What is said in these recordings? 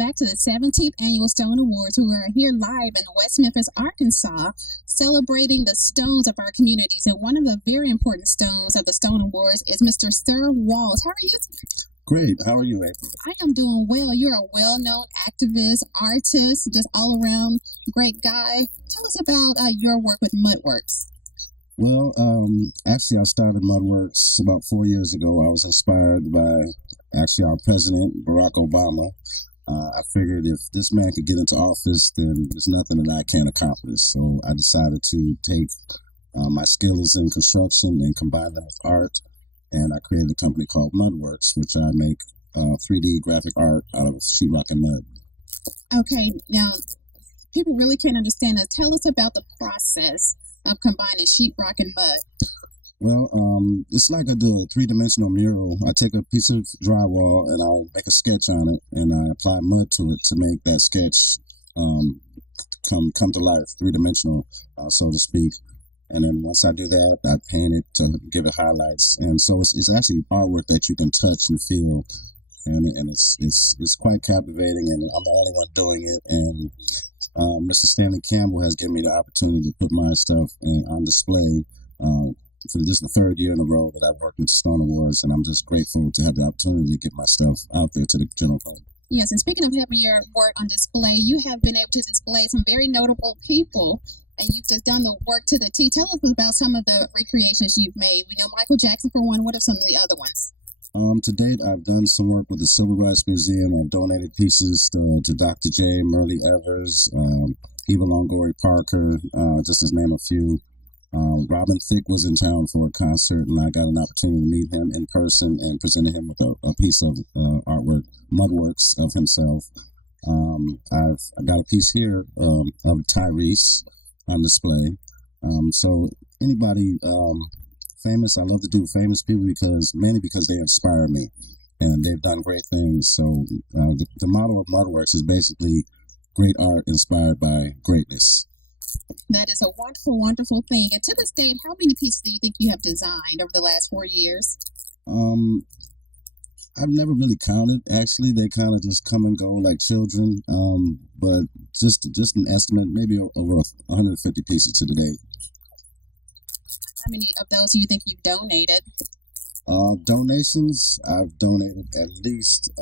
back to the 17th Annual Stone Awards. We are here live in West Memphis, Arkansas, celebrating the stones of our communities. And one of the very important stones of the Stone Awards is Mr. Sir Walt. How are you? Great. How are you, April? I am doing well. You're a well-known activist, artist, just all-around great guy. Tell us about your work with Mudworkz. Well, actually, I started Mudworkz about 4 years ago. I was inspired by our president, Barack Obama. I figured if this man could get into office, then there's nothing that I can't accomplish. So I decided to take my skills in construction and combine them with art. And I created a company called Mudworkz, which I make 3D graphic art out of sheetrock and mud. Okay, now people really can't understand this. Tell us about the process of combining sheetrock and mud. Well, it's like I do a three-dimensional mural. I take a piece of drywall and I'll make a sketch on it, and I apply mud to it to make that sketch come to life, three-dimensional, so to speak. And then once I do that, I paint it to give it highlights. And so it's actually artwork that you can touch and feel, and it's quite captivating. And I'm the only one doing it. And Mr. Stanley Campbell has given me the opportunity to put my stuff on display. This is the third year in a row that I've worked with Stone Awards, and I'm just grateful to have the opportunity to get my stuff out there to the general public. Yes, and speaking of having your work on display, you have been able to display some very notable people, and you've just done the work to the T. Tell us about some of the recreations you've made. We know Michael Jackson for one. What are some of the other ones? To date, I've done some work with the Civil Rights Museum. I've donated pieces to Dr. J, Merle Evers, Eva Longoria Parker, just to name a few. Robin Thicke was in town for a concert, and I got an opportunity to meet him in person and presented him with a piece of artwork, Mudworkz, of himself. I got a piece here of Tyrese on display. So anybody famous, I love to do famous people mainly because they inspire me and they've done great things. So the motto of Mudworkz is basically great art inspired by greatness. That is a wonderful, wonderful thing. And to this date, how many pieces do you think you have designed over the last 4 years? I've never really counted. Actually, they kind of just come and go like children. But just an estimate, maybe over 150 pieces to the date. How many of those do you think you've donated? Donations, I've donated at least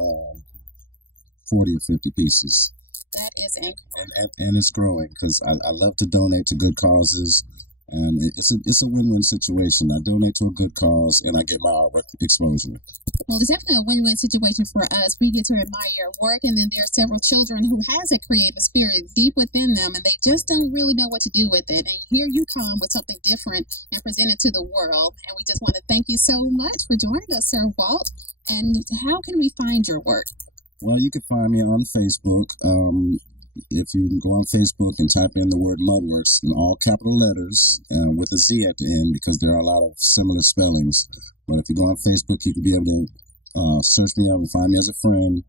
40 or 50 pieces. That is incredible. And it's growing because I love to donate to good causes, and it's a win-win situation. I donate to a good cause, and I get my artwork exposure. Well, it's definitely a win-win situation for us. We get to admire your work, and then there are several children who has a creative spirit deep within them, and they just don't really know what to do with it. And here you come with something different and present it to the world. And we just want to thank you so much for joining us, Sir Walt. And how can we find your work? Well, you can find me on Facebook. If you can go on Facebook and type in the word Mudworkz in all capital letters with a Z at the end, because there are a lot of similar spellings. But if you go on Facebook, you can be able to search me up and find me as a friend.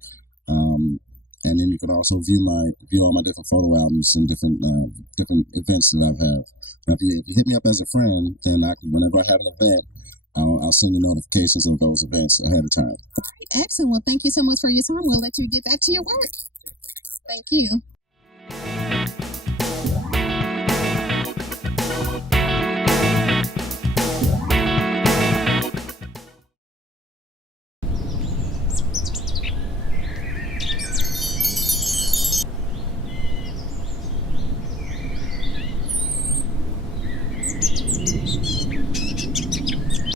And then you can also view all my different photo albums and different events that I've had. Now, if you hit me up as a friend, then whenever I have an event, I'll send you notifications of those events ahead of time. All right, excellent. Well, thank you so much for your time. We'll let you get back to your work. Thank you.